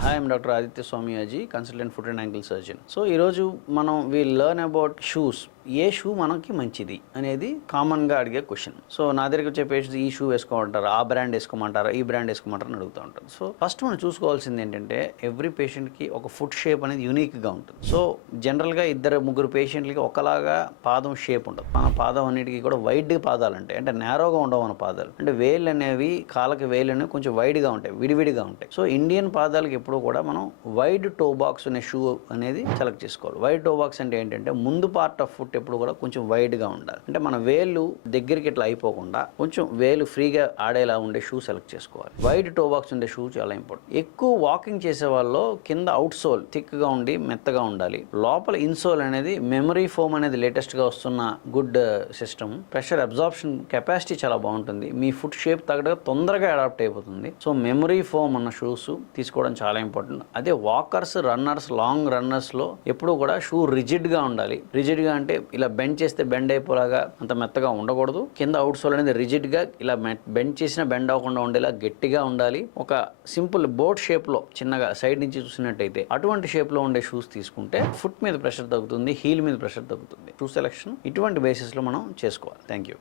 Hi, I'm Dr. Aditya Swamiyaji, consultant foot and ankle surgeon. So, ఈరోజు మనం learn about shoes. A shoe మనకి మంచిది అనేది కామన్గా అడిగే క్వశ్చన్. సో నా దగ్గరికి చెప్పేసి ఈ షూ వేసుకోమంటారా, ఆ బ్రాండ్ వేసుకోమంటారా, ఈ బ్రాండ్ వేసుకోమంటారా అని అడుగుతూ ఉంటారు. సో ఫస్ట్ మనం చూసుకోవాల్సింది ఏంటంటే ఎవ్రీ పేషెంట్కి ఒక ఫుట్ షేప్ అనేది యూనిక్గా ఉంటుంది. సో జనరల్గా ముగ్గురు పేషెంట్లకి ఒకలాగా పాదం షేప్ ఉండదు. మన పాదం అన్నిటికీ కూడా వైడ్గా పాదాలు ఉంటాయి, అంటే నేరోగా ఉండవు మన పాదాలు. అంటే వేళ్ళు అనేవి కాళ్ళకి వేళ్ళు అనేవి కొంచెం వైడ్గా ఉంటాయి, విడివిడిగా ఉంటాయి. సో ఇండియన్ పాదాలకి ఎప్పుడు కూడా మనం వైడ్ టో బాక్స్ అనే షూ అనేది సెలెక్ట్ చేసుకోవాలి. వైడ్ టో బాక్స్ అంటే ఏంటంటే ముందు పార్ట్ ఆఫ్ ఫుట్ ఎప్పుడు కూడా కొంచెం వైడ్గా ఉండాలి. అంటే మన వేళ్ళు దగ్గరికి ఇట్లా అయిపోకుండా కొంచెం వేలు ఫ్రీగా ఆడేలా ఉండే షూ సెలెక్ట్ చేసుకోవాలి. వైడ్ టో బాక్స్ ఉండే షూ చాలా ఇంపార్టెంట్. ఎక్కువ వాకింగ్ చేసే వాళ్ళు కింద అవుట్ సోల్ థిక్గా ఉండి మెత్తగా ఉండాలి. లోపల ఇన్సోల్ అనేది మెమరీ ఫోమ్ అనేది లేటెస్ట్గా వస్తున్న good system. Pressure absorption capacity చాలా బాగుంటుంది. మీ ఫుట్ షేప్ తగ్గట్టుగా తొందరగా అడాప్ట్ అయిపోతుంది. సో మెమరీ ఫోమ్ ఉన్న షూస్ తీసుకోవడం చాలా ఇంపార్టెంట్. అదే వాకర్స్, రన్నర్స్, లాంగ్ రన్నర్స్లో ఎప్పుడు కూడా షూ రిజిడ్గా ఉండాలి. రిజిడ్గా అంటే ఇలా బెండ్ చేస్తే బెండ్ అయిపోలాగా అంత మెత్తగా ఉండకూడదు. కింద అవుట్ సోల్ అనేది రిజిడ్గా ఇలా బెండ్ చేసిన బెండ్ అవ్వకుండా ఉండేలా గట్టిగా ఉండాలి. ఒక సింపుల్ బోట్ షేప్లో చిన్నగా సైడ్ నుంచి చూసినట్టయితే అటువంటి షేప్లో ఉండే షూస్ తీసుకుంటే ఫుట్ మీద ప్రెషర్ తగ్గుతుంది, హీల్ మీద ప్రెషర్ తగ్గుతుంది. షూ సెలెక్షన్ ఇటువంటి బేసిస్లో మనం చేసుకోవాలి. Thank you.